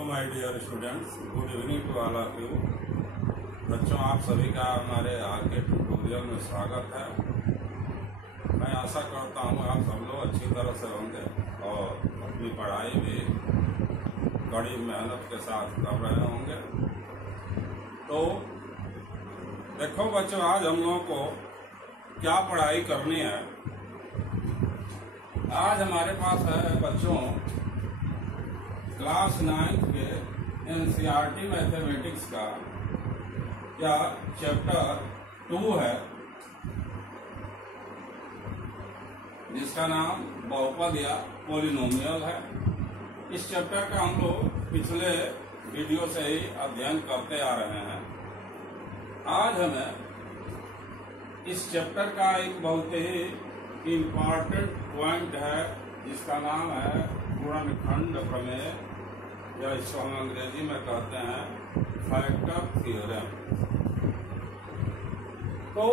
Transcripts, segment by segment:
Hello my dear students, good evening to all of you. बच्चों, आप सभी का हमारे आज के ट्यूटोरियल में स्वागत है। मैं आशा करता हूँ आप सब लोग अच्छी तरह से होंगे और अपनी पढ़ाई भी कड़ी मेहनत के साथ कर रहे होंगे। तो देखो बच्चों, आज हम लोगों को क्या पढ़ाई करनी है। आज हमारे पास है बच्चों क्लास 9 के एनसीईआरटी मैथमेटिक्स का या चैप्टर 2 है, जिसका नाम बहुपद या पॉलिनोमियल है। इस चैप्टर का हम लोग पिछले वीडियो से ही अध्ययन करते आ रहे हैं। आज हमें इस चैप्टर का एक बहुत ही इम्पॉर्टेंट पॉइंट है, जिसका नाम है गुणनखंड प्रमेय, या इसको हम अंग्रेजी में कहते हैं फैक्टर थ्योरम। तो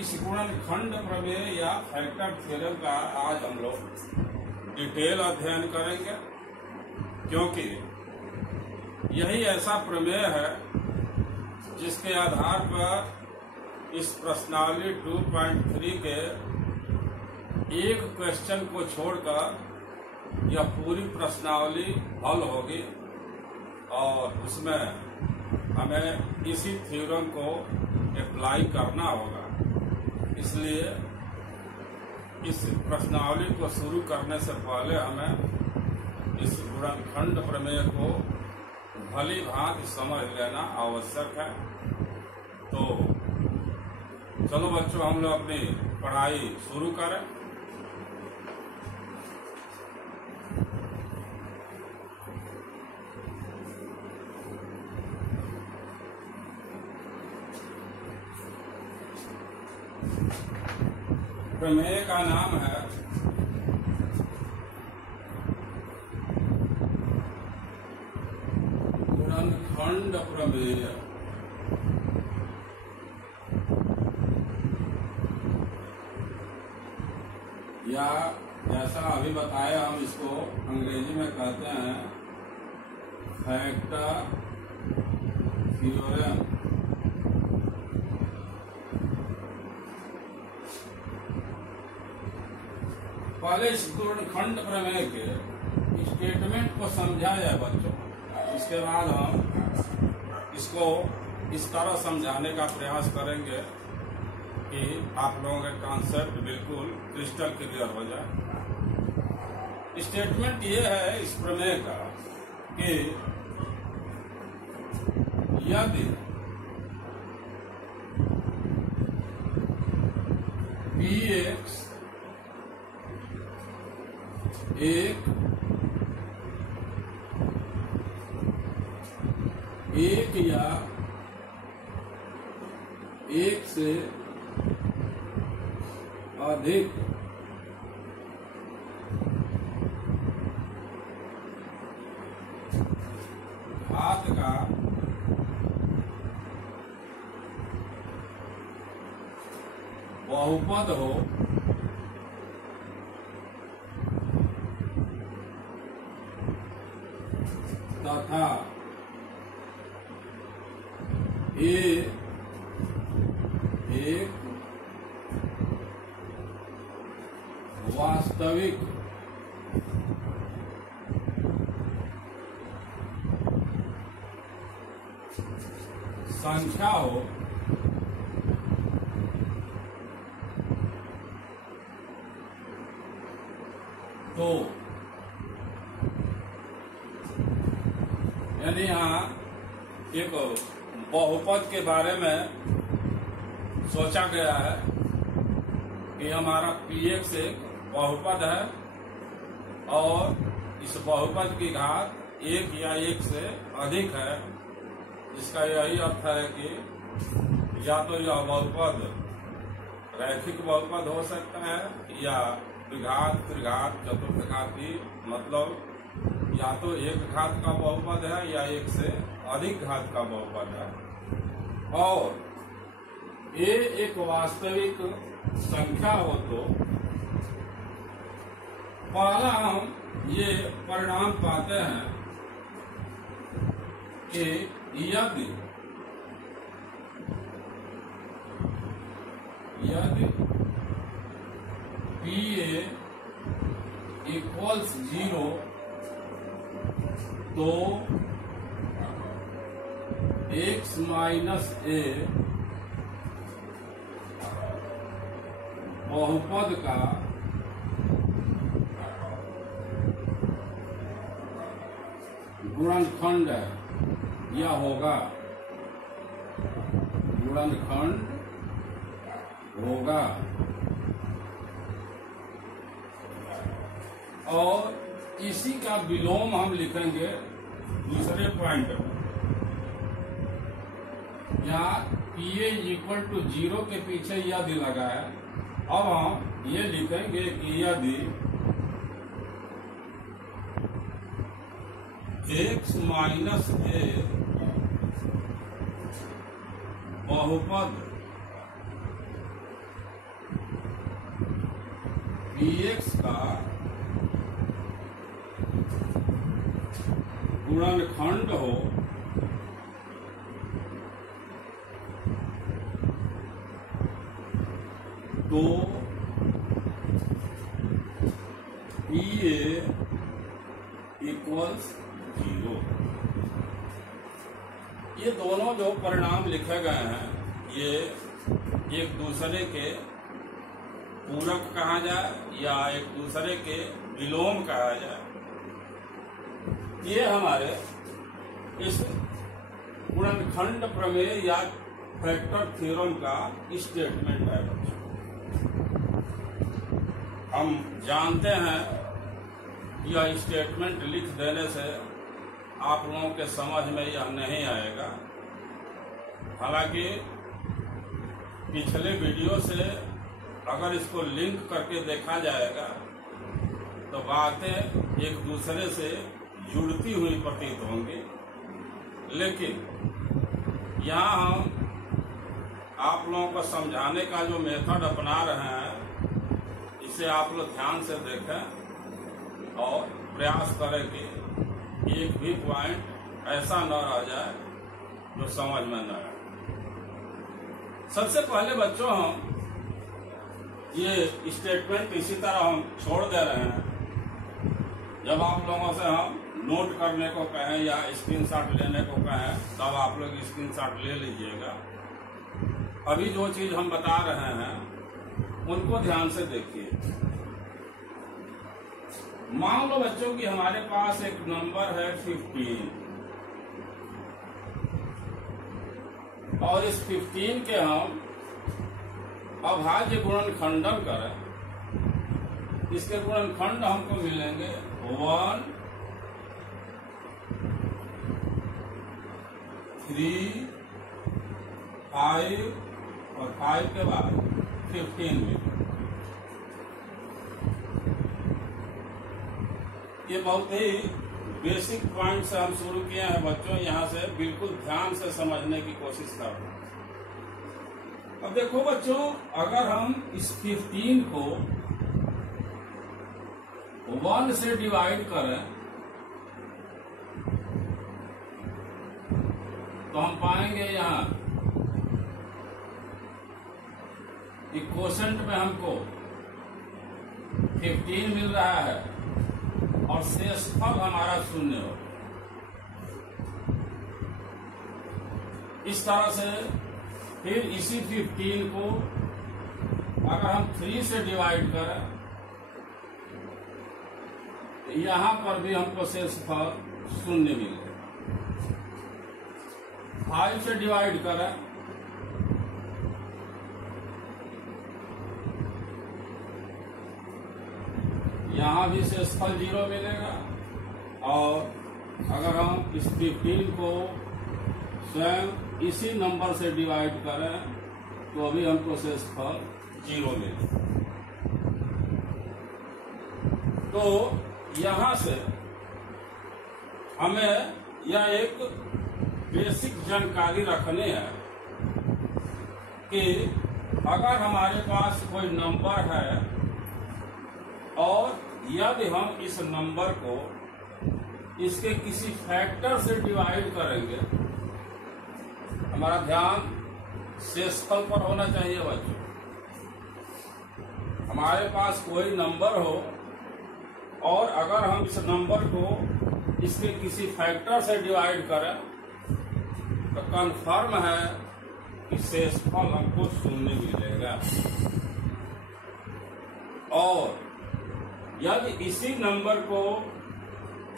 इस गुणनखंड प्रमेय या फैक्टर थ्योरम का आज हम लोग डिटेल अध्ययन करेंगे, क्योंकि यही ऐसा प्रमेय है जिसके आधार पर इस प्रश्नावली 2.3 के एक क्वेश्चन को छोड़कर यह पूरी प्रश्नावली हल होगी और उसमें हमें इसी थ्योरम को अप्लाई करना होगा। इसलिए इस प्रश्नावली को शुरू करने से पहले हमें इस गुणनखंड प्रमेय को भली भांति समझ लेना आवश्यक है। तो चलो बच्चों, हम लोग अपनी पढ़ाई शुरू करें। प्रमेय का नाम है गुणनखंड प्रमेय, या जैसा अभी बताया हम इसको अंग्रेजी में कहते हैं फैक्टर थ्योरम। पहले इस गुणनखंड प्रमेय के स्टेटमेंट को समझा जाए बच्चों, इसके बाद हम इसको इस तरह समझाने का प्रयास करेंगे कि आप लोगों का कॉन्सेप्ट बिल्कुल क्रिस्टल क्लियर हो जाए। स्टेटमेंट ये है इस प्रमेय का कि यदि px एक या एक से अधिक घात का बहुपद हो तथा ए एक वास्तविक संख्या हो तो यानी यहाँ एक बहुपद के बारे में सोचा गया है कि हमारा px एक बहुपद है और इस बहुपद की घात एक या एक से अधिक है। इसका यही अर्थ है कि या तो यह बहुपद रैखिक बहुपद हो सकता है या द्विघात, त्रिघात, चतुर्थघाती, मतलब या तो एक घात का बहुपद है या एक से अधिक घात का बहुपद है। और ये एक वास्तविक संख्या हो तो पहला हम ये परिणाम पाते हैं कि यदि PA इक्वल्स 0 तो x माइनस a बहुपद का गुणनखंड है या होगा, गुणनखंड होगा। और इसी का विलोम हम लिखेंगे दूसरे पॉइंट में। यहाँ PA इक्वल टू 0 के पीछे यदि लगा है, अब हम ये लिखेंगे कि यदि x माइनस a बहुपद px का गुणनखंड हो तो PA इक्वल्स 0। ये दोनों जो परिणाम लिखे गए हैं ये एक दूसरे के पूरक कहा जाए या एक दूसरे के विलोम कहा जाए। ये हमारे इस गुणनखंड प्रमेय या फैक्टर थ्योरम का स्टेटमेंट है। हम जानते हैं यह स्टेटमेंट लिख देने से आप लोगों के समझ में यह नहीं आएगा। हालांकि पिछले वीडियो से अगर इसको लिंक करके देखा जाएगा तो बातें एक दूसरे से जुड़ती हुई प्रतीत होंगी, लेकिन यहाँ हम आप लोगों को समझाने का जो मेथड अपना रहे हैं इसे आप लोग ध्यान से देखें और प्रयास करें कि एक भी पॉइंट ऐसा न रह जाए जो समझ में न आए। सबसे पहले बच्चों हम ये स्टेटमेंट इसी तरह हम छोड़ दे रहे हैं। जब आप लोगों से हम नोट करने को कहें या स्क्रीनशॉट लेने को कहें तब आप लोग स्क्रीनशॉट ले लीजिएगा। अभी जो चीज हम बता रहे हैं उनको ध्यान से देखिए। मान लो बच्चों कि हमारे पास एक नंबर है 15 और इस 15 के हम अभाज्य गुणनखंडन करें। इसके गुणनखंड हमको मिलेंगे 1, 3, 5 और 5 के बाद 15 में। ये बहुत ही बेसिक पॉइंट से हम शुरू किए हैं बच्चों। यहाँ से बिल्कुल ध्यान से समझने की कोशिश करें। अब देखो बच्चों, अगर हम इस 15 को 1 से डिवाइड करें तो हम पाएंगे यहाँ क्वोशंट में हमको 15 मिल रहा है और शेषफल हमारा 0 हो। इस तरह से फिर इसी 15 को अगर हम 3 से डिवाइड करें तो यहां पर भी हमको शेषफल 0 मिलेगा। 5 से डिवाइड करें यहाँ भी शेषफल 0 मिलेगा। और अगर हम इस 15 को स्वयं इसी नंबर से डिवाइड करें तो अभी हमको शेषफल 0 मिलेगा। तो यहाँ से हमें यह एक बेसिक जानकारी रखनी है कि अगर हमारे पास कोई नंबर है और यदि हम इस नंबर को इसके किसी फैक्टर से डिवाइड करेंगे, हमारा ध्यान शेषफल पर होना चाहिए बच्चों। हमारे पास कोई नंबर हो और अगर हम इस नंबर को इसके किसी फैक्टर से डिवाइड करें तो कन्फर्म है कि शेषफल हमको शून्य मिलेगा। और यदि इसी नंबर को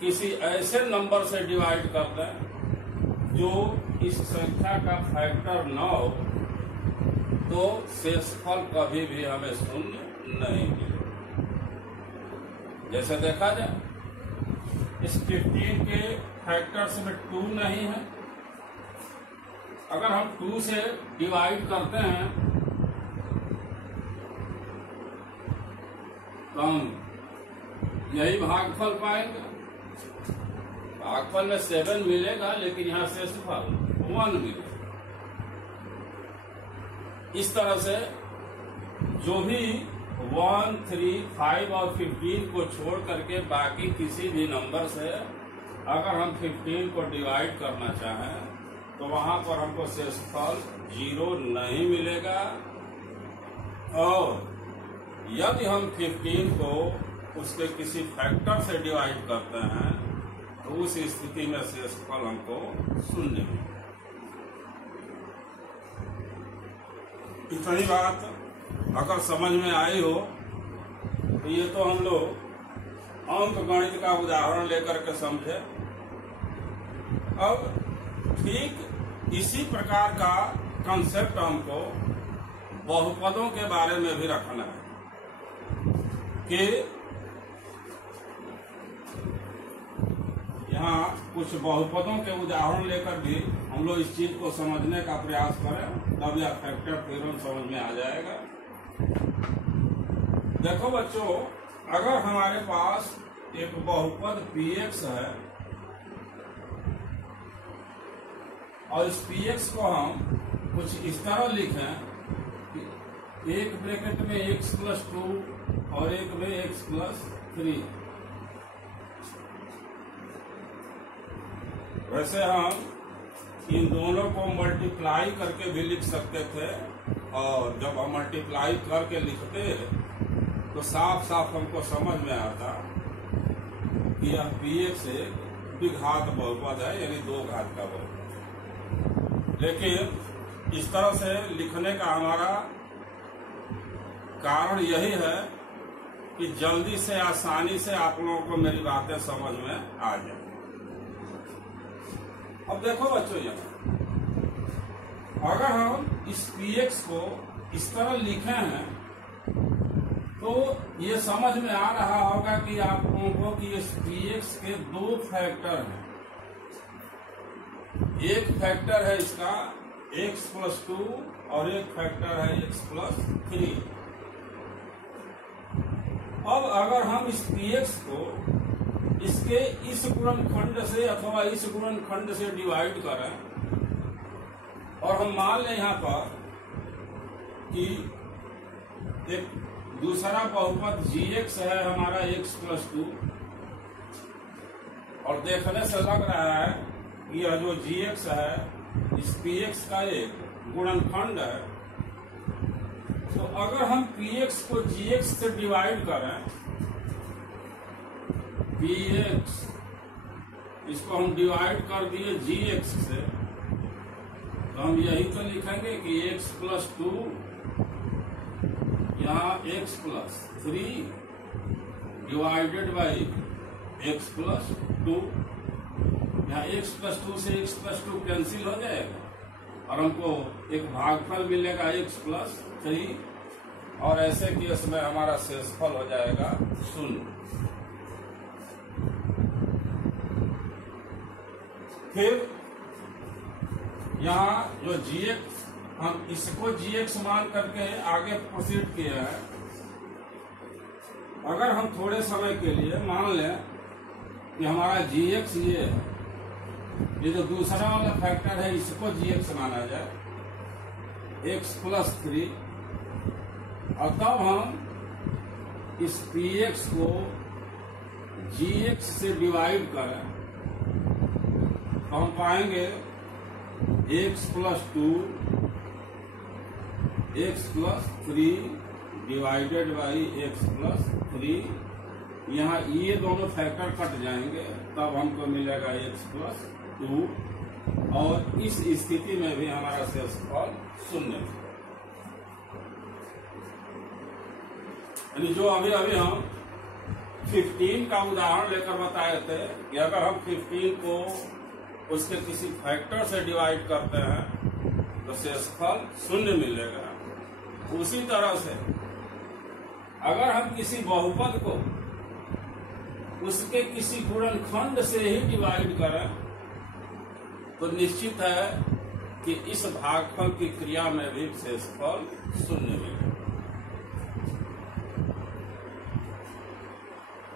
किसी ऐसे नंबर से डिवाइड कर दें जो इस संख्या का फैक्टर न हो तो शेषफल कभी भी हमें शून्य नहीं मिलेगा। जैसे देखा जाए, इस 15 के फैक्टर्स में 2 नहीं है। अगर हम 2 से डिवाइड करते हैं तो हम यही भागफल पाएंगे। भागफल में 7 मिलेगा, लेकिन यहाँ शेषफल 1 मिलेगा। इस तरह से जो भी 1, 3, 5 और 15 को छोड़ करके बाकी किसी भी नंबर से अगर हम 15 को डिवाइड करना चाहें तो वहां पर हमको शेषफल 0 नहीं मिलेगा। और यदि हम 15 को उसके किसी फैक्टर से डिवाइड करते हैं तो उस स्थिति में शेषफल हमको शून्य मिलेगा। इतनी बात अगर समझ में आई हो तो ये तो हम लोग अंक गणित का उदाहरण लेकर के समझे। अब ठीक इसी प्रकार का कंसेप्ट हमको बहुपदों के बारे में भी रखना है कि यहाँ कुछ बहुपदों के उदाहरण लेकर भी हम लोग इस चीज को समझने का प्रयास करें, तब यह फैक्टर थ्योरम समझ में आ जाएगा। देखो बच्चों, अगर हमारे पास एक बहुपद px है और इस px को हम कुछ इस तरह लिखें कि एक ब्रैकेट में x+2 और एक में x+3, वैसे हम इन दोनों को मल्टीप्लाई करके भी लिख सकते थे। और जब हम मल्टीप्लाई करके लिखते तो साफ साफ हमको समझ में आता कि यह px एक द्विघात बहुपद है, यानी 2 घात का बहुपद। लेकिन इस तरह से लिखने का हमारा कारण यही है कि जल्दी से आसानी से आप लोगों को मेरी बातें समझ में आ जाए। अब देखो बच्चों, यहाँ अगर हम इस px को इस तरह लिखे हैं तो ये समझ में आ रहा होगा कि आप लोगों को कि इस px के 2 फैक्टर हैं। एक फैक्टर है इसका x+2 और एक फैक्टर है x+3। अब अगर हम इस px को इसके इस गुणनखंड से अथवा इस गुणनखंड से डिवाइड करें और हम मान लें यहाँ पर कि एक दूसरा बहुपद gx है हमारा x+2, और देखने से लग रहा है कि यह जो gx है इस px का एक गुणनखंड है। तो अगर हम px को gx से डिवाइड करें, px इसको हम डिवाइड कर दिए gx से, तो हम यही तो लिखेंगे कि x+2 यहाँ x+3 डिवाइडेड बाई x+2। यहाँ x+2 से x+2 कैंसिल हो जाएगा और हमको एक भागफल मिलेगा x+3, और ऐसे केस में हमारा शेषफल हो जाएगा 0। फिर यहाँ जो gx, हम इसको gx मान करके आगे प्रोसीड किए हैं। अगर हम थोड़े समय के लिए मान लें कि हमारा gx ये जो दूसरा वाला फैक्टर है इसको gx माना जाए, x+3, और तब हम इस px को gx से डिवाइड करें तो हम पाएंगे x+2 x+3 divided by x+3। यहाँ ये दोनों फैक्टर कट जाएंगे, तब हमको मिलेगा x+2, और इस स्थिति में भी हमारा शेषफल 0 है। यानी जो अभी हम 15 का उदाहरण लेकर बताए थे कि अगर हम 15 को उसके किसी फैक्टर से डिवाइड करते हैं तो शेषफल 0 मिलेगा। उसी तरह से अगर हम किसी बहुपद को उसके किसी गुणनखंड से ही डिवाइड करें तो निश्चित है कि इस भागफल की क्रिया में भी शेषफल 0 मिलेगा।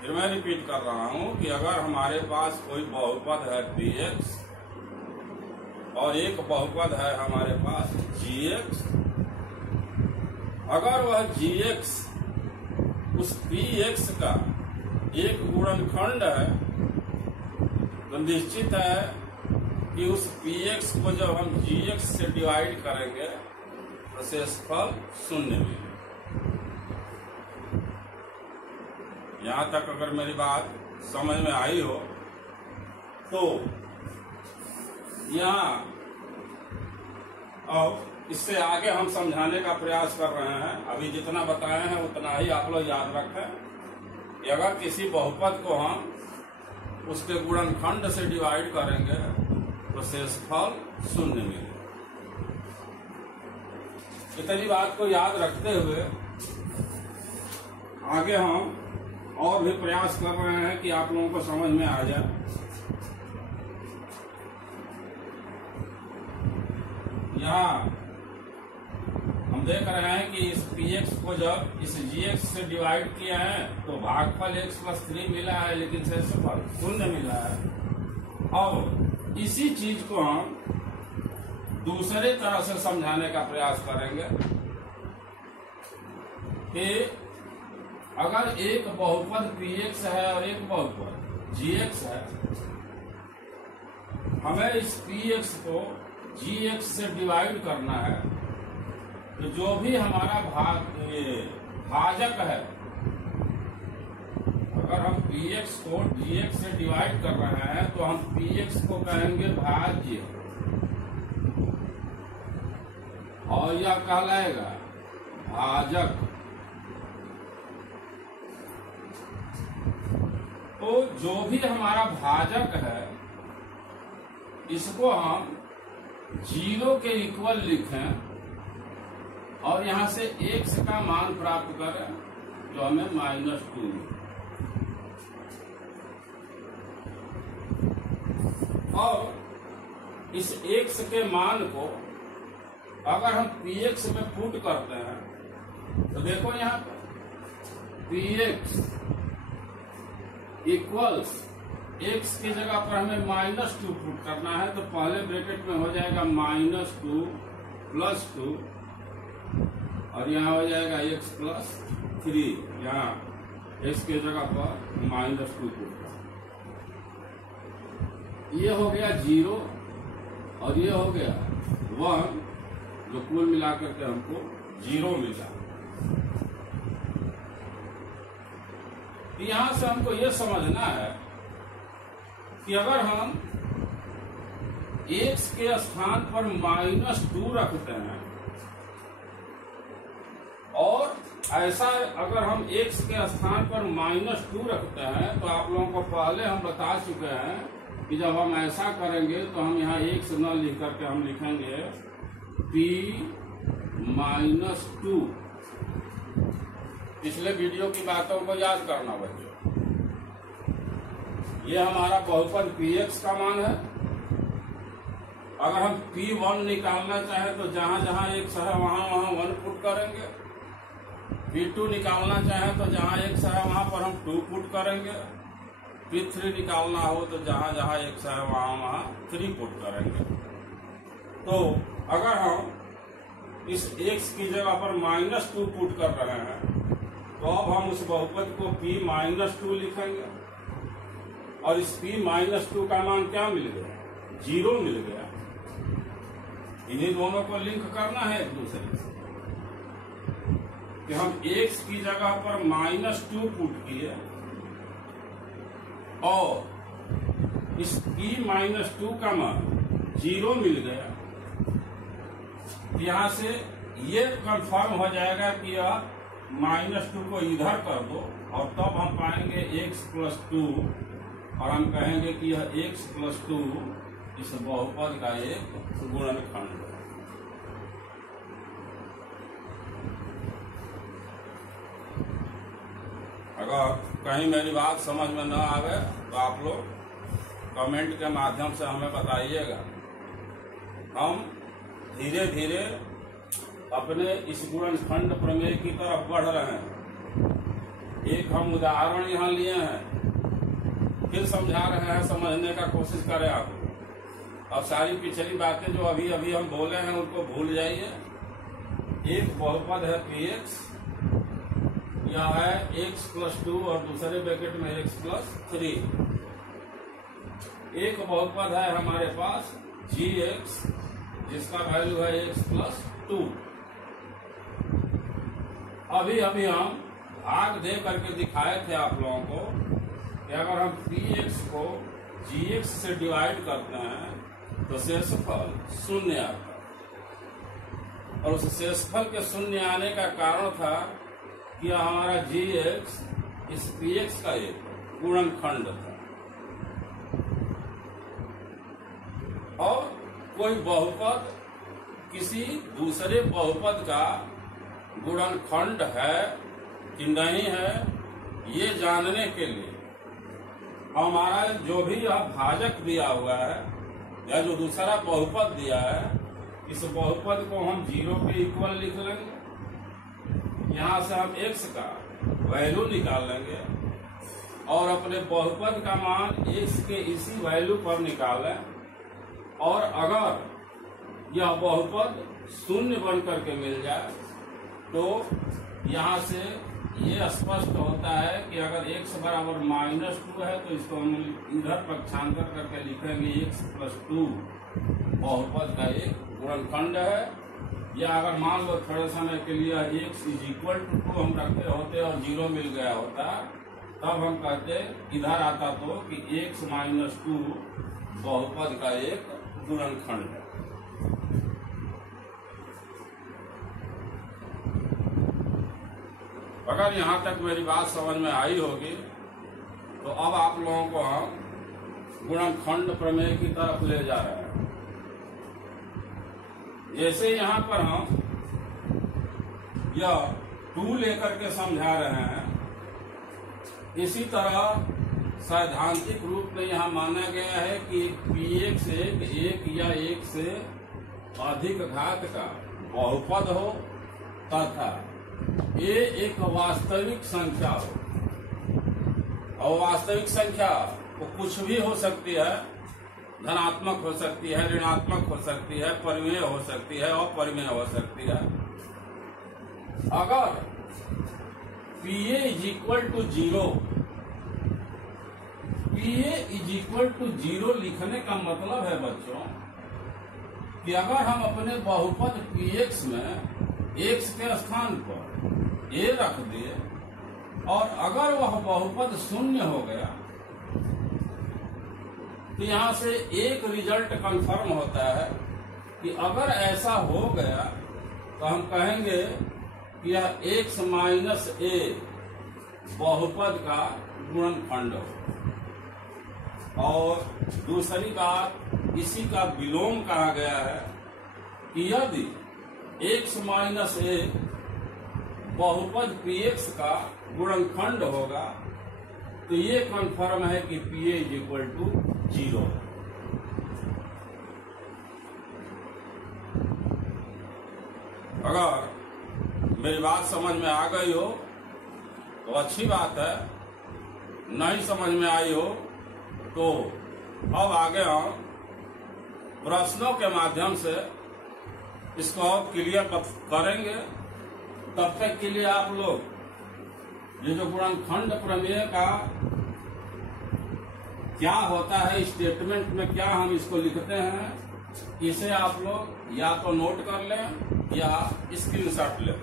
फिर मैं रिपीट कर रहा हूं कि अगर हमारे पास कोई बहुपद है px और एक बहुपद है हमारे पास gx, अगर वह gx उस px का एक गुणनखंड है तो निश्चित है कि उस px को जब हम gx से डिवाइड करेंगे तो शेषफल 0 मिलेगा। यहाँ तक अगर मेरी बात समझ में आई हो तो यहाँ और इससे आगे हम समझाने का प्रयास कर रहे हैं। अभी जितना बताए हैं उतना ही आप लोग याद रखें कि अगर किसी बहुपद को हम उसके गुणनखंड से डिवाइड करेंगे तो शेषफल 0 मिलेगा। इतनी बात को याद रखते हुए आगे हम और भी प्रयास कर रहे हैं कि आप लोगों को समझ में आ जाए। यहाँ हम देख रहे हैं कि इस px को जब इस gx से डिवाइड किया है तो भागफल x+3 मिला है, लेकिन शेषफल 0 मिला है। और इसी चीज को हम दूसरे तरह से समझाने का प्रयास करेंगे कि अगर एक बहुपद px है और एक बहुपद gx है, हमें इस px को gx से डिवाइड करना है, तो जो भी हमारा भाजक है, अगर हम px को gx से डिवाइड कर रहे हैं तो हम px को कहेंगे भाज्य और यह कहलाएगा भाजक। तो जो भी हमारा भाजक है इसको हम 0 के इक्वल लिखें और यहां से x का मान प्राप्त करें जो हमें -2। और इस x के मान को अगर हम px में पुट करते हैं तो देखो यहाँ पर px इक्वल्स x की जगह पर हमें -2 पुट करना है, तो पहले ब्रैकेट में हो जाएगा -2 + 2 और यहाँ हो जाएगा x+3। यहाँ x की जगह पर -2 पुट कर, ये हो गया 0 और ये हो गया 1, जो कुल मिलाकर के हमको 0 मिला। यहां से हमको ये समझना है कि अगर हम x के स्थान पर -2 रखते हैं और ऐसा अगर हम x के स्थान पर -2 रखते हैं तो आप लोगों को पहले हम बता चुके हैं कि जब हम ऐसा करेंगे तो हम यहाँ x न लिख करके हम लिखेंगे p-2। पिछले वीडियो की बातों को याद करना बच्चों। ये हमारा बहुपद px का मान है। अगर हम p1 निकालना चाहें तो जहां जहां x है वहां 1 पुट करेंगे। p2 निकालना चाहें तो जहां x है वहां पर हम 2 पुट करेंगे। p3 निकालना हो तो जहां जहां x है वहां 3 पुट करेंगे। तो अगर हम इस x की जगह पर -2 पुट कर रहे हैं तो अब हम उस बहुपद को p-2 लिखेंगे और इस p-2 का मान क्या मिल गया जीरो मिल गया। इन्हीं दोनों को लिंक करना है एक दूसरे से कि हम x की जगह पर -2 पुट किए और इस -2 का मान 0 मिल गया। यहां से ये कंफर्म हो जाएगा कि आप -2 को इधर कर दो और तब हम पाएंगे x + 2 और हम कहेंगे कि यह x + 2 इस बहुपद का एक गुणनखंड है। अगर कहीं मेरी बात समझ में न आवे तो आप लोग कमेंट के माध्यम से हमें बताइएगा। हम धीरे धीरे अपने इस गुणनखंड प्रमेय की तरफ बढ़ रहे हैं। एक हम उदाहरण यहाँ लिए हैं, फिर समझा रहे हैं, समझने का कोशिश करें आप। अब सारी पिछली बातें जो अभी अभी हम बोले हैं उनको भूल जाइए। एक बहुपद है px, यह है x + 2 और दूसरे ब्रैकेट में x + 3। एक बहुपद है हमारे पास gx, जिसका वैल्यू है x + 2। अभी अभी हम भाग दे करके दिखाए थे आप लोगों को कि अगर हम px को gx से डिवाइड करते हैं तो शेषफल 0 आता है। और उस शेषफल के 0 आने का कारण था कि हमारा gx इस px का एक गुणनखंड था। और कोई बहुपद किसी दूसरे बहुपद का गुणनखंड है कि नहीं है, ये जानने के लिए हमारा जो भी यह भाजक दिया हुआ है या जो दूसरा बहुपद दिया है, इस बहुपद को हम 0 के इक्वल लिख लेंगे। यहाँ से हम x का वैल्यू निकाल लेंगे और अपने बहुपद का मान x के इसी वैल्यू पर निकालें। और अगर यह बहुपद 0 बन करके मिल जाए तो यहाँ से ये स्पष्ट होता है कि अगर x बराबर -2 है तो इसको हम इधर पक्षांतर करके लिखेंगे x + 2 बहुपद का एक गुणनखंड है। या अगर मान लो थोड़े समय के लिए x = 2 हम रखते होते और 0 मिल गया होता, तब हम कहते इधर आता तो कि x - 2 बहुपद का एक गुणनखंड है। अगर यहाँ तक मेरी बात समझ में आई होगी तो अब आप लोगों को हम गुणनखंड प्रमेय की तरफ ले जा रहे हैं। जैसे यहाँ पर हम यह 2 लेकर के समझा रहे हैं, इसी तरह सैद्धांतिक रूप में यहाँ माना गया है कि px एक या एक से अधिक घात का बहुपद हो तथा ये एक वास्तविक संख्या हो। और वास्तविक संख्या वो कुछ भी हो सकती है, धनात्मक हो सकती है, ऋणात्मक हो सकती है, परिमेय हो सकती है, अपरिमेय हो सकती है। अगर pa = 0, pa = 0 लिखने का मतलब है बच्चों कि अगर हम अपने बहुपद px में x के स्थान पर a रख दिए और अगर वह बहुपद 0 हो गया तो यहाँ से एक रिजल्ट कंफर्म होता है कि अगर ऐसा हो गया तो हम कहेंगे कि यह x - a बहुपद का गुणनखंड हो। और दूसरी बात, इसी का विलोम कहा गया है कि यदि x - a बहुपद px का गुणनखंड होगा तो ये कंफर्म है कि pa = 0। अगर मेरी बात समझ में आ गई हो तो अच्छी बात है, नहीं समझ में आई हो तो अब आगे हम प्रश्नों के माध्यम से इसको और क्लियर करेंगे। तब तक के लिए आप लोग ये जो गुणनखंड प्रमेय का क्या होता है स्टेटमेंट में, क्या हम इसको लिखते हैं, इसे आप लोग या तो नोट कर लें या स्क्रीनशॉट लें।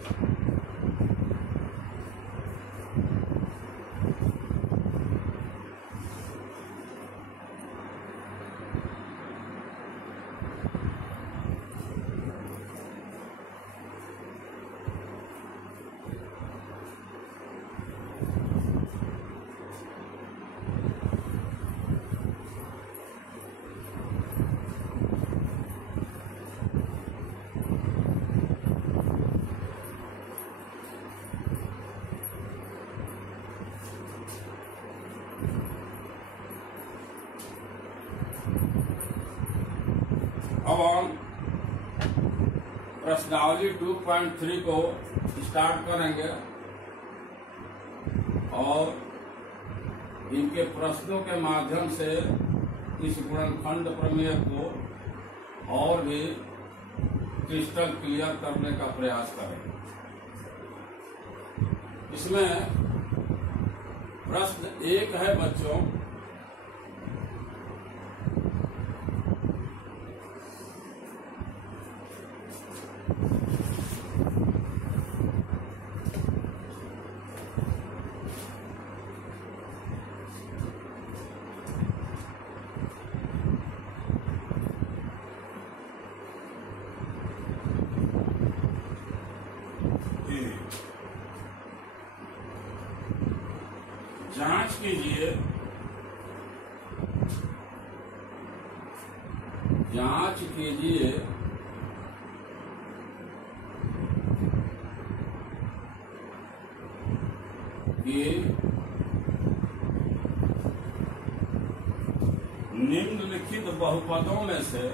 अब हम प्रश्नावली 2.3 को स्टार्ट करेंगे और इनके प्रश्नों के माध्यम से इस गुणनखंड प्रमेय को और भी क्रिस्टल क्लियर करने का प्रयास करेंगे। इसमें प्रश्न 1 है बच्चों, जांच कीजिए कि निम्नलिखित बहुपदों में से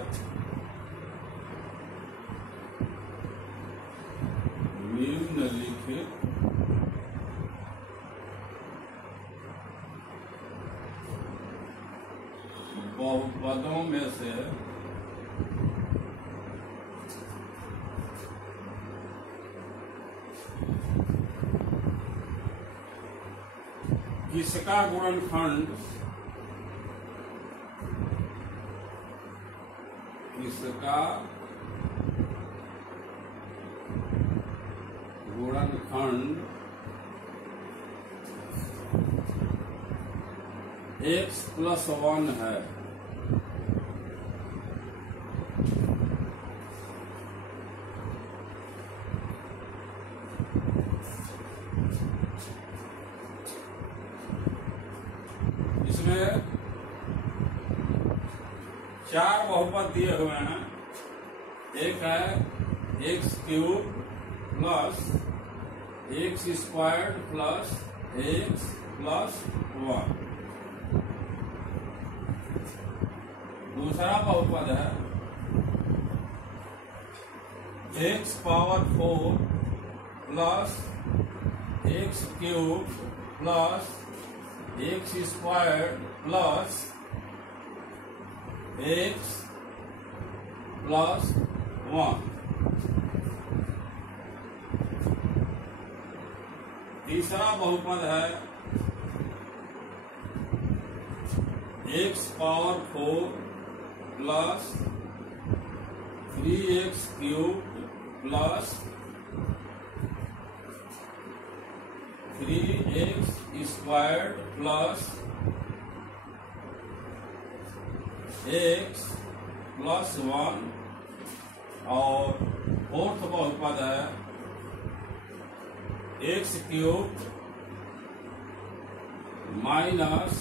किसका गुणनखंड x+1 है। इसमें 4 बहुपद दिए हुए हैं। एक है x³ plus x² plus x+1। दूसरा बहुपद है x⁴ plus x³ plus x² plus x+1। तीसरा बहुपद है x⁴ plus 3x³ plus 3x² plus x+1। और फोर्थ बहुपद है x³ minus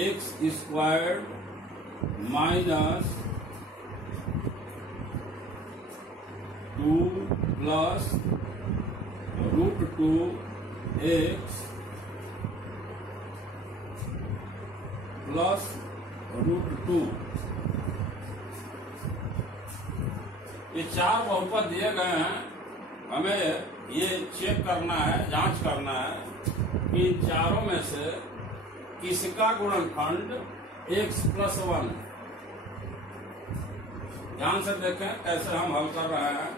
x² minus 2 plus √2x plus √2। ये 4 बहुपद दिए गए हैं। हमें ये चेक करना है, जांच करना है कि इन चारों में से किसका गुणनखंड x+1 है। ध्यान से देखें कैसे हम हल कर रहे हैं।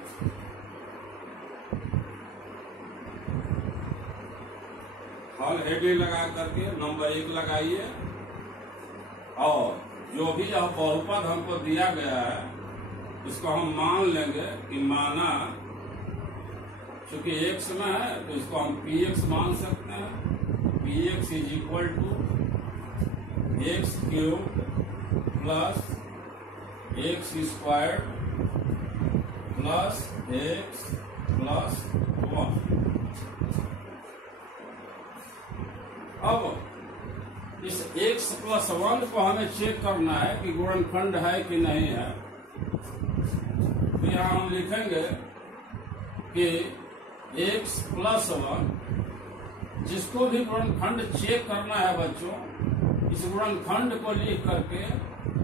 और हेडिंग लगा करके नंबर 1 लगाइए। और जो भी यह बहुपद हमको दिया गया है इसको हम मान लेंगे कि माना, चूंकि x में है तो इसको हम px मान सकते हैं। px is equal to x cube plus x square plus x plus 1। अब इस x प्लस 1 को हमें चेक करना है कि गुणनखंड है कि नहीं है। तो यहाँ हम लिखेंगे कि x प्लस 1, जिसको भी गुणनखंड चेक करना है बच्चों, इस गुणनखंड को लिख करके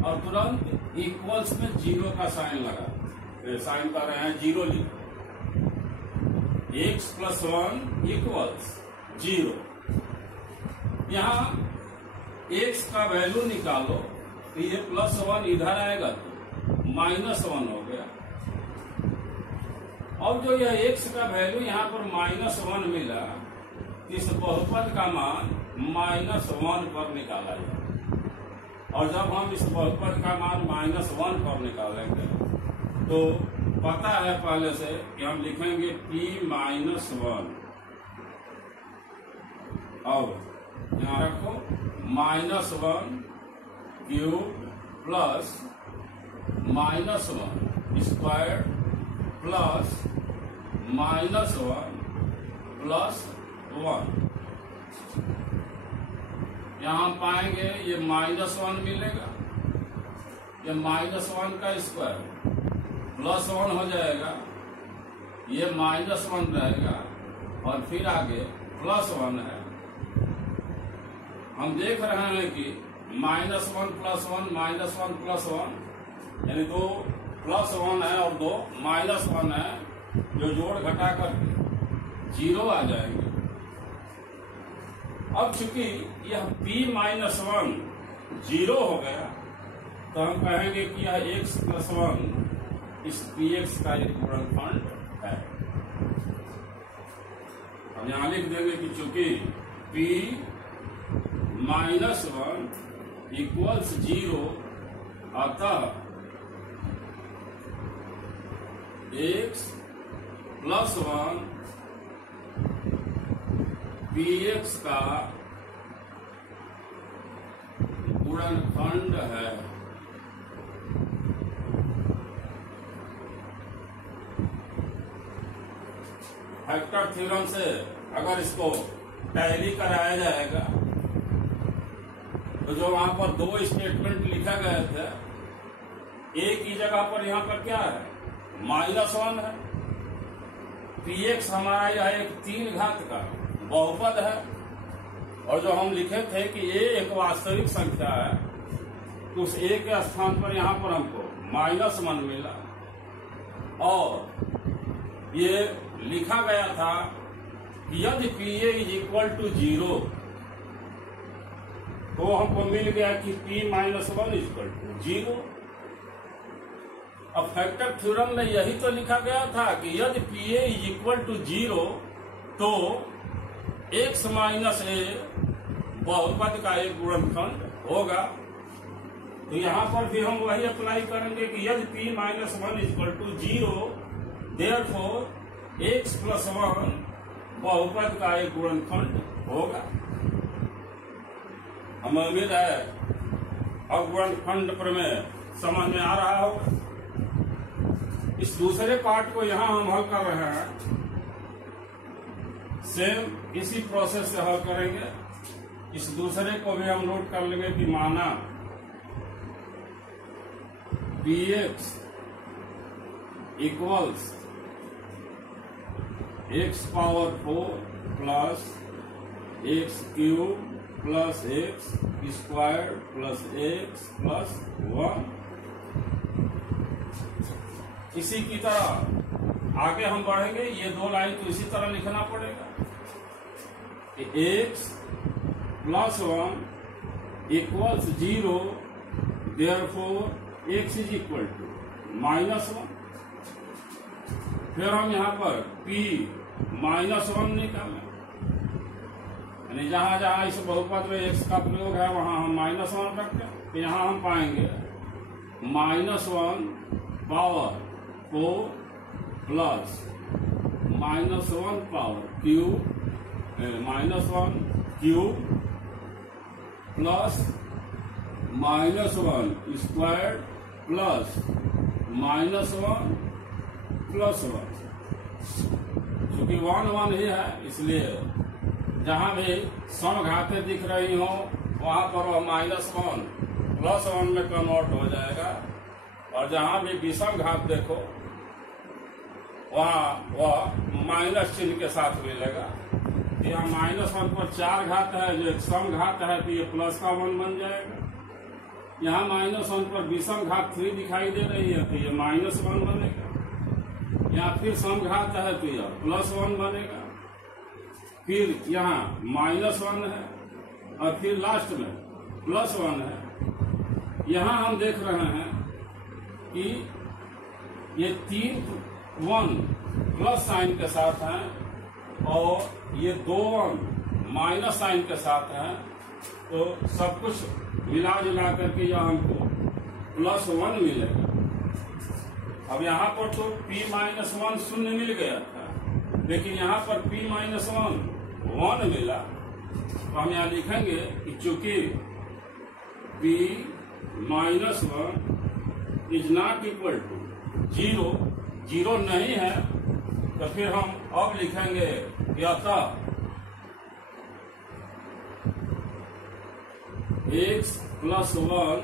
और तुरंत इक्वल्स में 0 का साइन लगा, साइन कर रहे हैं 0 लिख, x प्लस 1 इक्वल्स 0। यहाँ x का वैल्यू निकालो तो ये प्लस 1 इधर आएगा तो माइनस 1 हो गया। अब जो यह x का वैल्यू यहाँ पर माइनस 1 मिला, इस बहुपद का मान माइनस 1 पर निकाला जाए। और जब हम इस बहुपद का मान माइनस 1 पर निकालेंगे तो पता है पहले से कि हम लिखेंगे p माइनस 1। अब यहाँ रखो minus 1 cube plus minus 1 square plus minus 1 plus 1। यहाँ हम पाएंगे ये माइनस 1 मिलेगा, ये माइनस 1 का स्क्वायर प्लस 1 हो जाएगा, ये माइनस 1 रहेगा और फिर आगे प्लस 1 है। हम देख रहे हैं कि माइनस 1 प्लस 1 माइनस 1 प्लस 1 यानी 2 प्लस 1 है और 2 माइनस 1 है, जो जोड़ घटा करके 0 आ जाएंगे। अब चूंकि यह p माइनस 1 0 हो गया तो हम कहेंगे कि यह x प्लस 1 इस px का एक गुणनखंड है। हम यहां लिख देंगे कि चूंकि p माइनस 1 इक्वल्स 0, अतः x प्लस 1 px का गुणनखंड है। फैक्टर थ्योरम से अगर इसको टैली कराया जाएगा तो जो वहां पर 2 स्टेटमेंट लिखा गया था, एक ही जगह पर यहाँ पर क्या है माइनस 1 है। px हमारा यह एक 3 घात का बहुपद है और जो हम लिखे थे कि a एक वास्तविक संख्या है तो उस a के स्थान पर यहाँ पर हमको माइनस 1 मिला। और ये लिखा गया था कि यदि pa इज इक्वल टू 0 तो हमको मिल गया कि p माइनस 1 इक्वल टू 0। अब फैक्टर थ्योरम में यही तो लिखा गया था कि यदि pa इज इक्वल टू 0 तो x माइनस a बहुपद का एक गुणनखंड होगा। तो यहाँ पर भी हम वही अप्लाई करेंगे कि यदि p minus 1 equal to 0 therefore x plus 1 बहुपद का एक गुणनखंड होगा। हमें उम्मीद है अब गुणनखंड प्रमेय समझ में आ रहा होगा। इस दूसरे पार्ट को यहाँ हम हल कर रहे हैं, सेम इसी प्रोसेस से हल करेंगे। इस दूसरे को भी हम नोट कर लेंगे कि माना px equals x power 4 plus x cube plus x square plus x plus 1। इसी की तरह आगे हम बढ़ेंगे, ये 2 लाइन तो इसी तरह लिखना पड़ेगा कि x plus 1 equals 0 therefore x is equal to minus 1। फिर हम यहाँ पर p माइनस 1 निकालें, यानी जहां जहां इस बहुपद में x का प्रयोग है वहां हम -1 रखते हैं। तो यहाँ हम पाएंगे -1 पावर को plus -1 power cube -1 cube plus -1 square plus -1 plus 1, क्योंकि 1 1 ही है इसलिए जहां भी समघातें दिख रही हो वहां पर वह -1 प्लस 1 में कन्वर्ट हो जाएगा, और जहां भी विषम घात देखो वहां वह माइनस चिन्ह के साथ मिलेगा। यहाँ -1 पर 4 घात है जो एक सम घात है तो ये प्लस का 1 बन जाएगा। यहाँ -1 पर विषम घात 3 दिखाई दे रही है तो ये -1 बनेगा। यहाँ फिर सम घात है तो यह +1 बनेगा। फिर यहाँ -1 है और फिर लास्ट में +1 है। यहाँ हम देख रहे हैं कि ये 3 1 प्लस साइन के साथ हैं और ये 2 1 माइनस साइन के साथ हैं, तो सब कुछ मिला जुला करके यह हमको +1 मिलेगा। अब यहाँ पर तो p-1 शून्य मिल गया था, लेकिन यहाँ पर p-1 1 मिला, तो हम यहाँ लिखेंगे कि चूंकि p-1 is not equal to 0, 0 नहीं है, तो फिर हम अब लिखेंगे कि अतः x + 1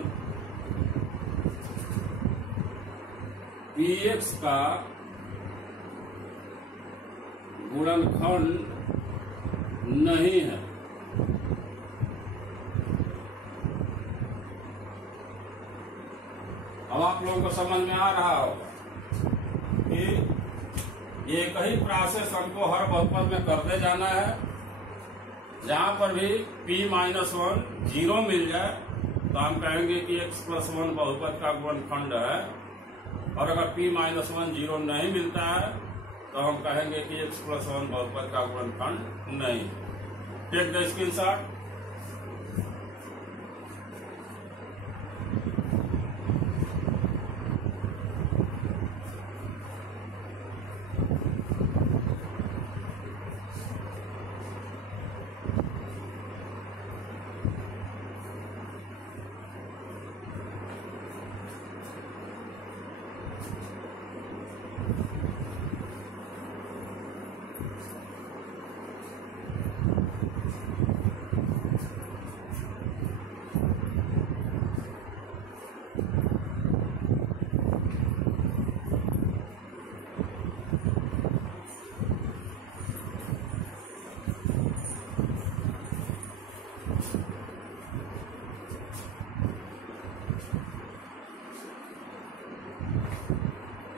px का गुणनखंड नहीं है। अब आप लोगों को समझ में आ रहा होगा कि एक ही प्रोसेस हमको हर बहुपद में करते जाना है। जहां पर भी p-1 0 मिल जाए तो हम कहेंगे कि x + 1 बहुपद का गुणनखंड है, और अगर p-1 0 नहीं मिलता है तो हम कहेंगे कि x + 1 बहुपद का गुणनखंड नहीं। Take the screenshot.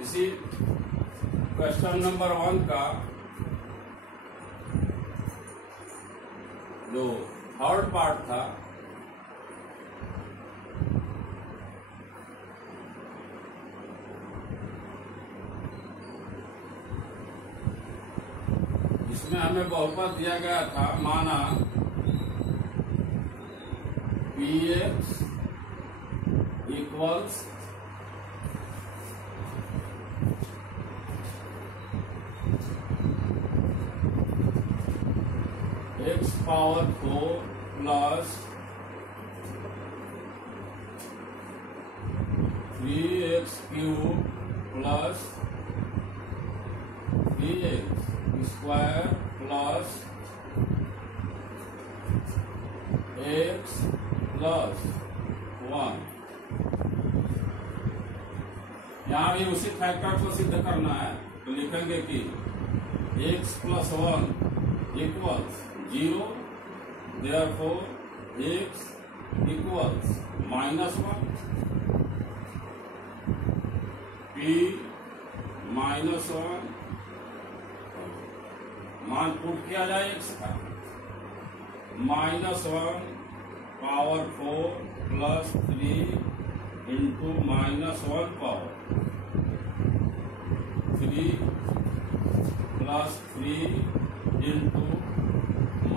इसी क्वेश्चन नंबर 1 का जो थर्ड पार्ट था, इसमें हमें बहुपद दिया गया था, माना px equals x power 4 plus 3x cube plus 3x square plus x plus 1। यहाँ भी उसी फैक्टर को सिद्ध करना है, तो लिखेंगे कि x + 1 equals 0, therefore x equals -1, p-1 मान पुट किया जाए x का, -1 power 4 plus 3 into -1 power 3 plus 3 into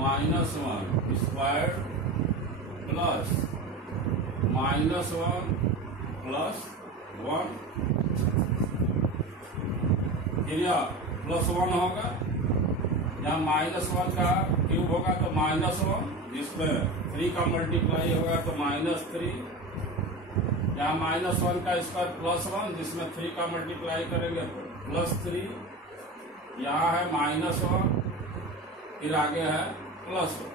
-1 square plus -1 plus 1 plus 1 होगा। यहाँ -1 का क्यूब होगा तो -1, जिसमें 3 का मल्टीप्लाई होगा तो -3। यहाँ -1 का स्क्वायर प्लस 1, जिसमें 3 का मल्टीप्लाई करेंगे तो +3। यहाँ है -1, फिर आगे है +1।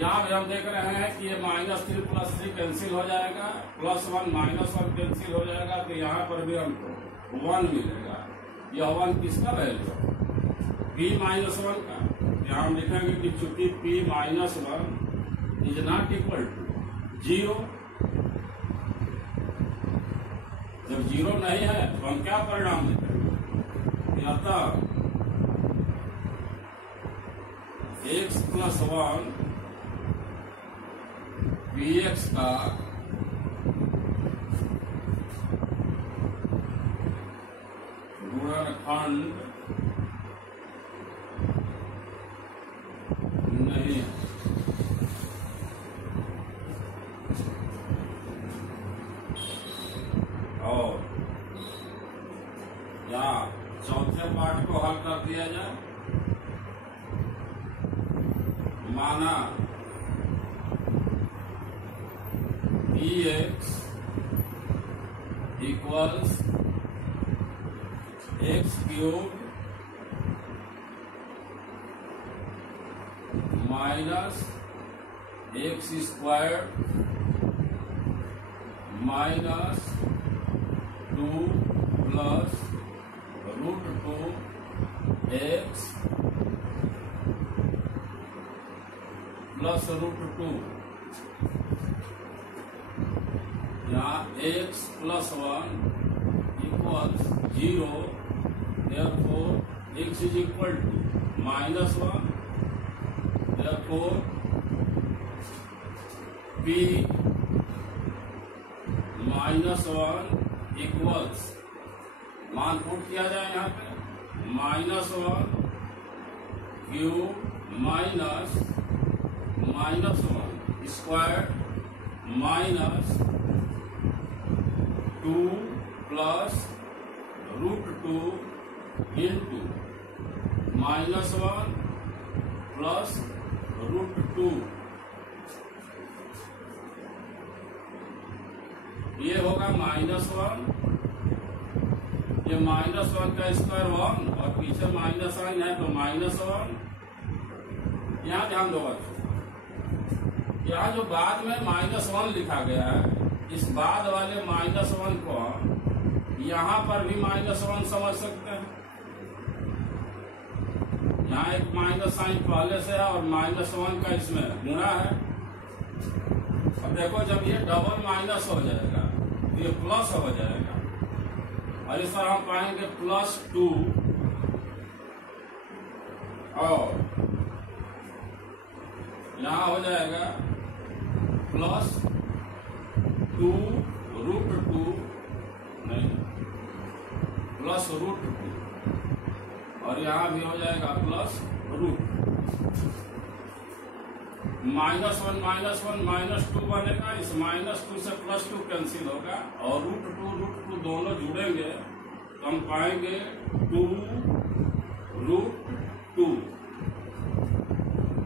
यहाँ भी हम देख रहे हैं कि ये -3 + 3 कैंसिल हो जाएगा, +1 -1 कैंसिल हो जाएगा, तो यहाँ पर भी हमको 1 मिलेगा। यह 1 किसका वैल्यू है? p-1 का। यहाँ हम लिखेंगे कि चूंकि p-1 is not equal to 0, जब 0 नहीं है तो हम क्या परिणाम लिखेंगे? अतः x + 1 px का गुणनखंड नहीं है। और यहाँ चौथे पार्ट को हल कर दिया जाए। माना px equals x³ minus x² minus 2 plus √2x plus √2। यहाँ x + 1 equals 0, therefore x is equal to -1, therefore p-1 equals, मान पुट किया जाए यहाँ पे, -1 cube minus -1 square minus 2 plus √2 into -1 plus √2। ये होगा -1, ये -1 का स्क्वायर 1 और पीछे माइनस साइन है तो -1। यहाँ ध्यान दो, यहाँ जो बाद में -1 लिखा गया है, इस बाद वाले -1 को यहाँ पर भी -1 समझ सकते हैं। यहाँ एक माइनस साइन पहले से है और -1 का इसमें गुणा है। अब देखो जब ये डबल माइनस हो जाएगा तो ये प्लस हो जाएगा, और इस तरह हम पाएंगे +2 और यहाँ हो जाएगा +2 √2 नहीं +√2, और यहाँ भी हो जाएगा +√। -1 -1 -2 बनेगा, इस -2 से +2 कैंसिल होगा और √2 दोनों जुड़ेंगे तो हम पाएंगे 2 √2।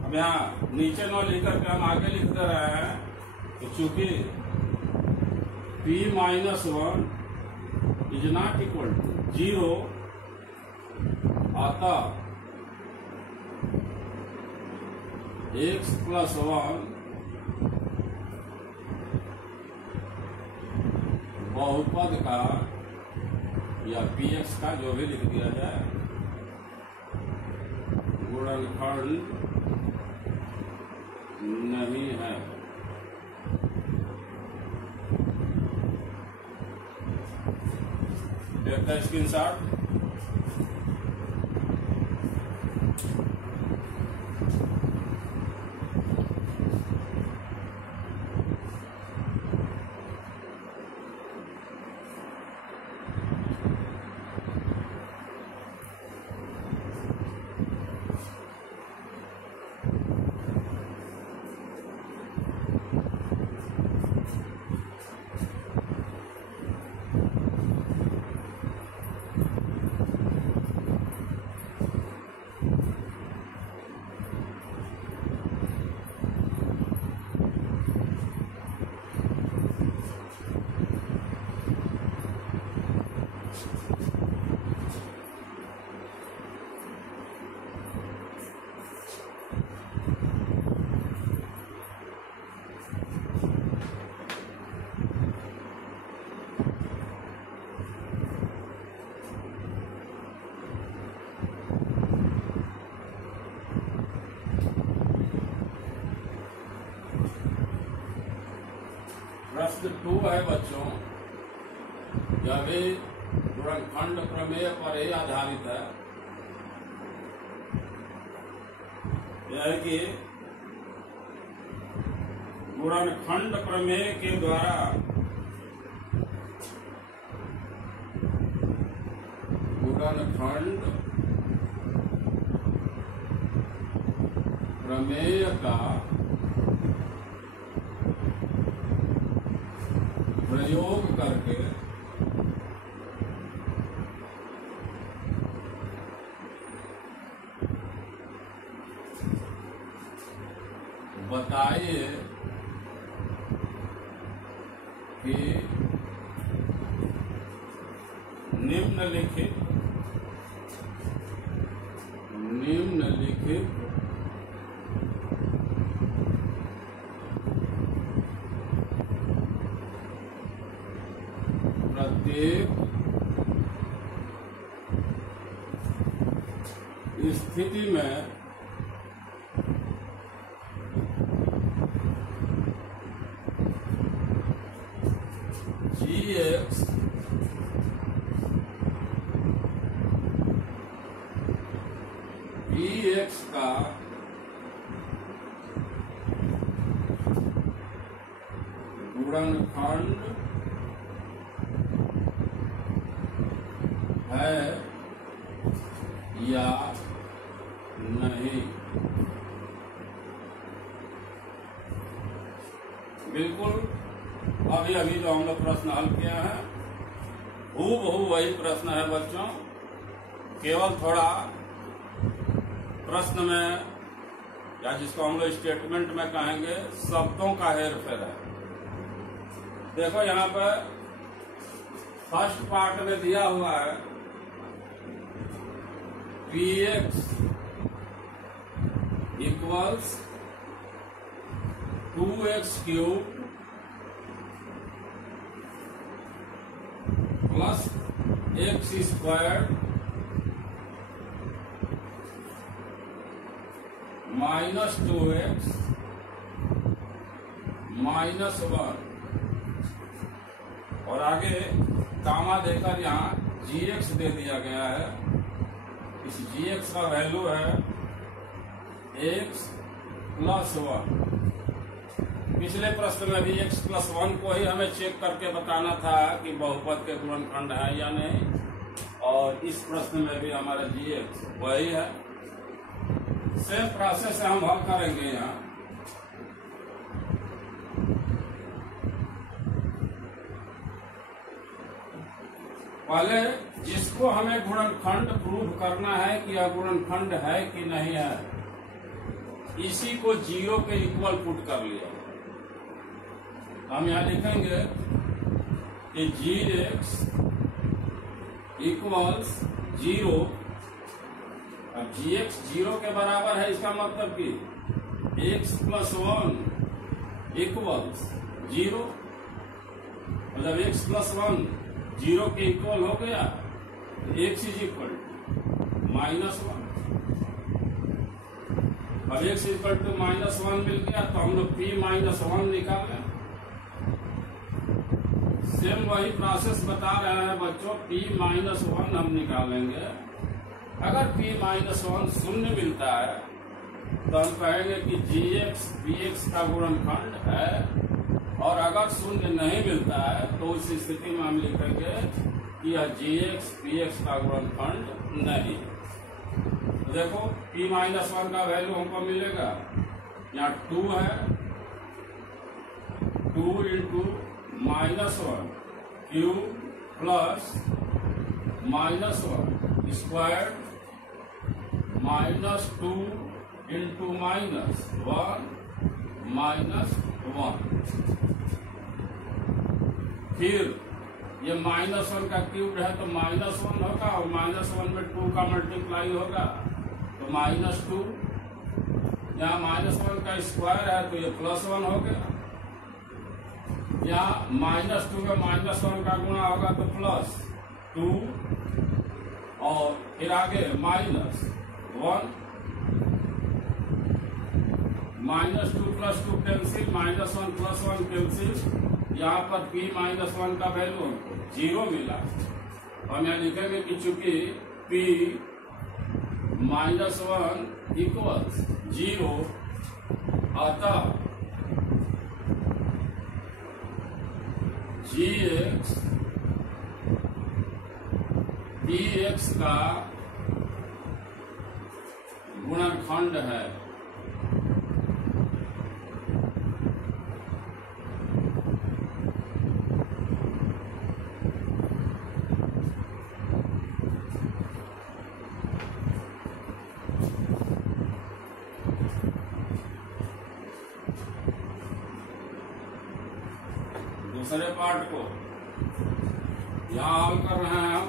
अब यहाँ नीचे न लिख करके हम आगे लिख दे रहे हैं, तो चूंकि p-1 is not equal to 0, अतः x + 1 बहुपद का या px का, जो भी लिख दिया जाए, गुणनखंड नहीं है। देखते स्क्रीनशॉट। प्रश्न 2 है बच्चों, यह भी गुणनखंड प्रमेय पर ही आधारित है। यह है कि गुणनखंड प्रमेय के द्वारा गुणनखंड प्रमेय का प्रयोग करके बताइए कि निम्नलिखित प्रत्येक स्थिति में GX PX का गुणनखंड है या नहीं। बिल्कुल अभी जो हम लोग प्रश्न हल किए हैं हूबहू वही प्रश्न है बच्चों, केवल थोड़ा प्रश्न में या जिसको हम लोग स्टेटमेंट में कहेंगे शब्दों का हेरफेर है। देखो यहाँ पर फर्स्ट पार्ट में दिया हुआ है px equals 2x cube plus x square minus 2x minus 1 और आगे गामा देकर यहाँ gx दे दिया गया है। इस gx का वैल्यू है x प्लस 1। पिछले प्रश्न में भी x प्लस 1 को ही हमें चेक करके बताना था कि बहुपद के गुणनखंड है या नहीं, और इस प्रश्न में भी हमारा gx वही है। सेम प्रोसेस से हम हल करेंगे। यहाँ पहले जिसको हमें गुणनखंड प्रूव करना है कि यह गुणनखंड है कि नहीं है, इसी को 0 के इक्वल पुट कर लिया। हम यहाँ लिखेंगे कि gx इक्वल्स 0। अब gx 0 के बराबर है, इसका मतलब कि x प्लस 1 इक्वल्स 0, मतलब x प्लस 1 0 के इक्वल हो गया, x इज इक्वल माइनस 1। अब x इक्वल टू माइनस 1 मिल गया तो हम लोग p माइनस 1 निकालें। सेम वही प्रोसेस बता रहे हैं बच्चों, p माइनस 1 हम निकालेंगे। अगर p माइनस 1 शून्य मिलता है तो हम कहेंगे कि gx px का गुणनखंड है, और अगर शून्य नहीं मिलता है तो उस स्थिति में हम लिखेंगे कि यह gx px का गुणनखंड नहीं। देखो p-1 का वैल्यू हमको मिलेगा, यहाँ 2 है, 2 into -1 cube plus -1 square -2 into -1 -1। फिर ये -1 का क्यूब है तो -1 होगा और -1 में 2 का मल्टीप्लाई होगा तो -2। यहाँ -1 का स्क्वायर है तो ये +1 हो गया। यहाँ -2 में -1 का गुणा होगा तो +2 और फिर आगे -1 -2 + 2 कैंसिल, -1 + 1 कैंसिल। यहाँ पर p-1 का वैल्यू 0 मिला। हम यहाँ लिखेंगे कि चूंकि p-1 इक्वल्स 0 अतः gx px का गुणनखंड है। दूसरे पार्ट को यहां हल कर रहे हैं हम।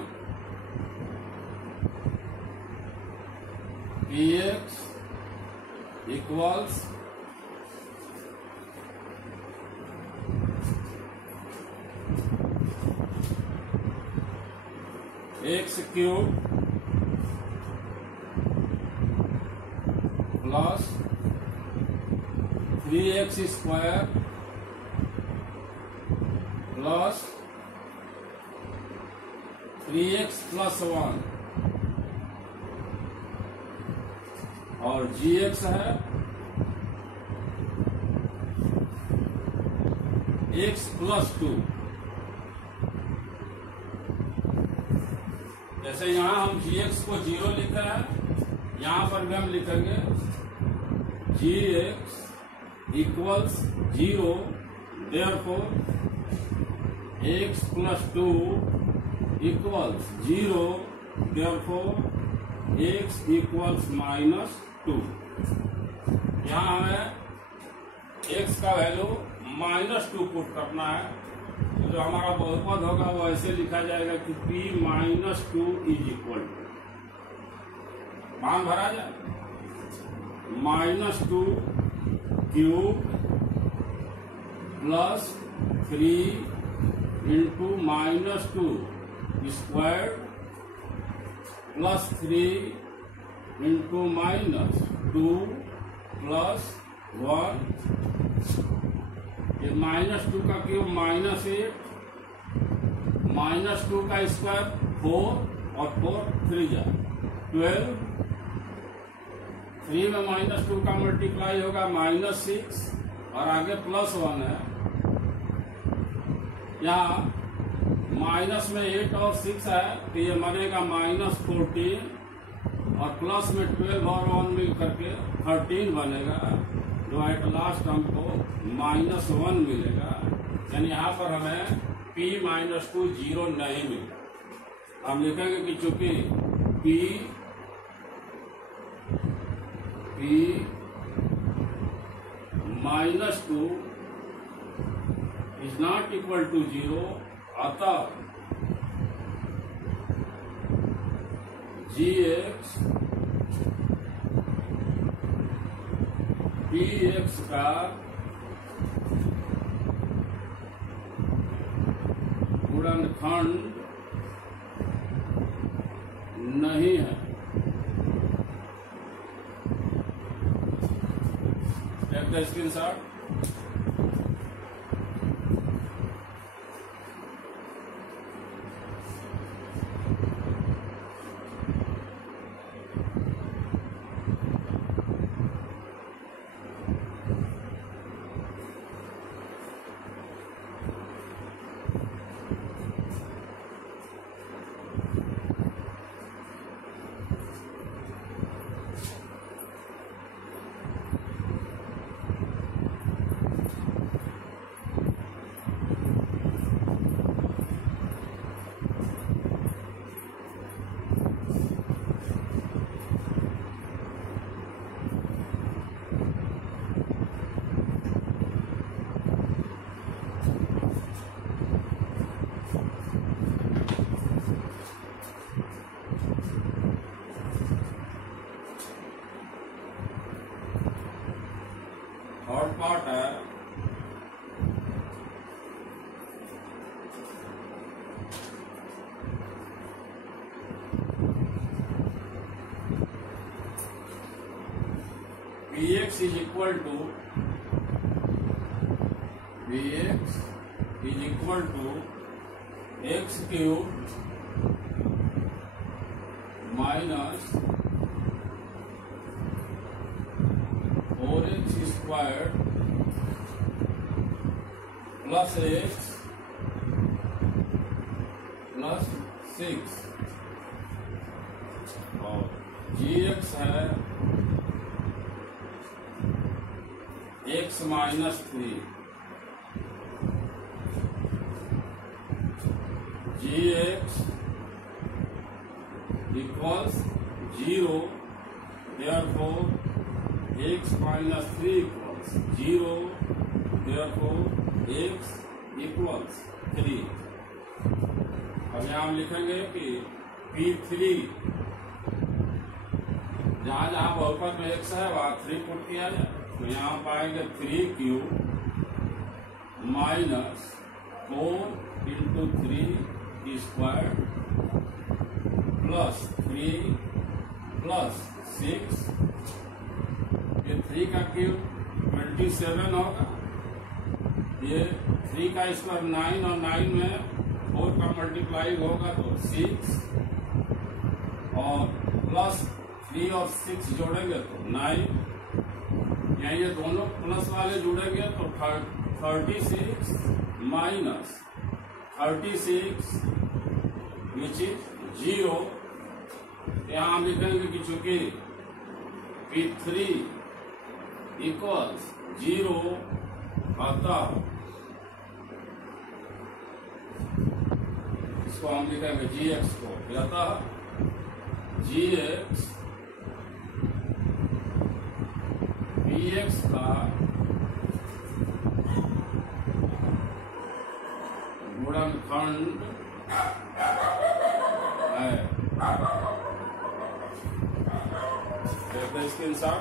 px equals x cube plus 3x square plus 3x + 1 और gx है x + 2। जैसे यहां हम gx को 0 लिखा है, यहां पर भी हम लिखेंगे gx equals 0, therefore x + 2 equals 0, therefore x equals -2। यहाँ हमें x का वैल्यू -2 पुट करना है। तो जो हमारा बहुपद होगा वो ऐसे लिखा जाएगा कि p-2 = मान भरा जाए -2 cube plus 3 into -2 square plus 3 into -2 plus 1। ये -2 का क्यूब -8, -2 का स्क्वायर 4 और 4 3 जा 12। 3 में -2 का मल्टीप्लाई होगा -6 और आगे +1 है। यहाँ माइनस में 8 और 6 है तो ये बनेगा -14 और प्लस में 12 और 1 मिल करके 13 बनेगा, जो एट लास्ट हमको -1 मिलेगा। यानी यहाँ पर हमें p-2 0 नहीं मिलेगा। हम लिखेंगे कि चूंकि p-2 is not equal to 0, अतः gx px का गुणनखंड नहीं है। Take the screenshot. Third part है px is equal to x cube minus 4x squared plus x plus 6 और gx है x minus 3 gx equals 0, therefore x minus 3 equals 0, therefore x equals 3। अब यहाँ हम लिखेंगे कि P3 जहाँ जहाँ बहुपद में x है वहाँ 3 पुट किया जाए, तो यहाँ पाएंगे 3 cube minus 4 into 3 square plus 3 plus 6, ये 3 का क्यूब 27 होगा, ये 3 का स्क्वायर 9 और 9 में 4 का मल्टीप्लाई होगा तो 6 और प्लस 3 और 6 जोड़ेंगे तो 9, यहाँ ये दोनों प्लस वाले जुड़ेंगे तो 36 माइनस 36 विच इज 0। यहाँ हम लिखेंगे कि चूंकि P3 इक्वल्स 0 अतः इसको हम लिखेंगे gx को, अतः gx px का गुणनखंड है। स्क्रीनशॉट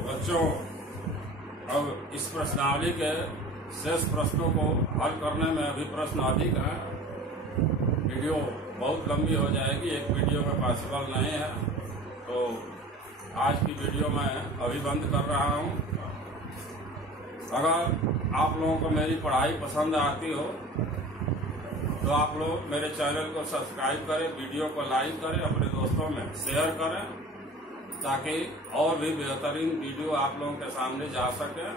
बच्चों, अब इस प्रश्नावली के शेष प्रश्नों को हल करने में अभी प्रश्न अधिक है, वीडियो बहुत लंबी हो जाएगी, एक वीडियो में पॉसिबल नहीं है, तो आज की वीडियो मैं अभी बंद कर रहा हूं। अगर आप लोगों को मेरी पढ़ाई पसंद आती हो तो आप लोग मेरे चैनल को सब्सक्राइब करें, वीडियो को लाइक करें, अपने दोस्तों में शेयर करें, ताकि और भी बेहतरीन वीडियो आप लोगों के सामने जा सके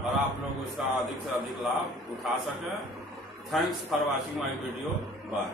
और आप लोग उसका अधिक से अधिक लाभ उठा सकें। Thanks for watching my video, bye.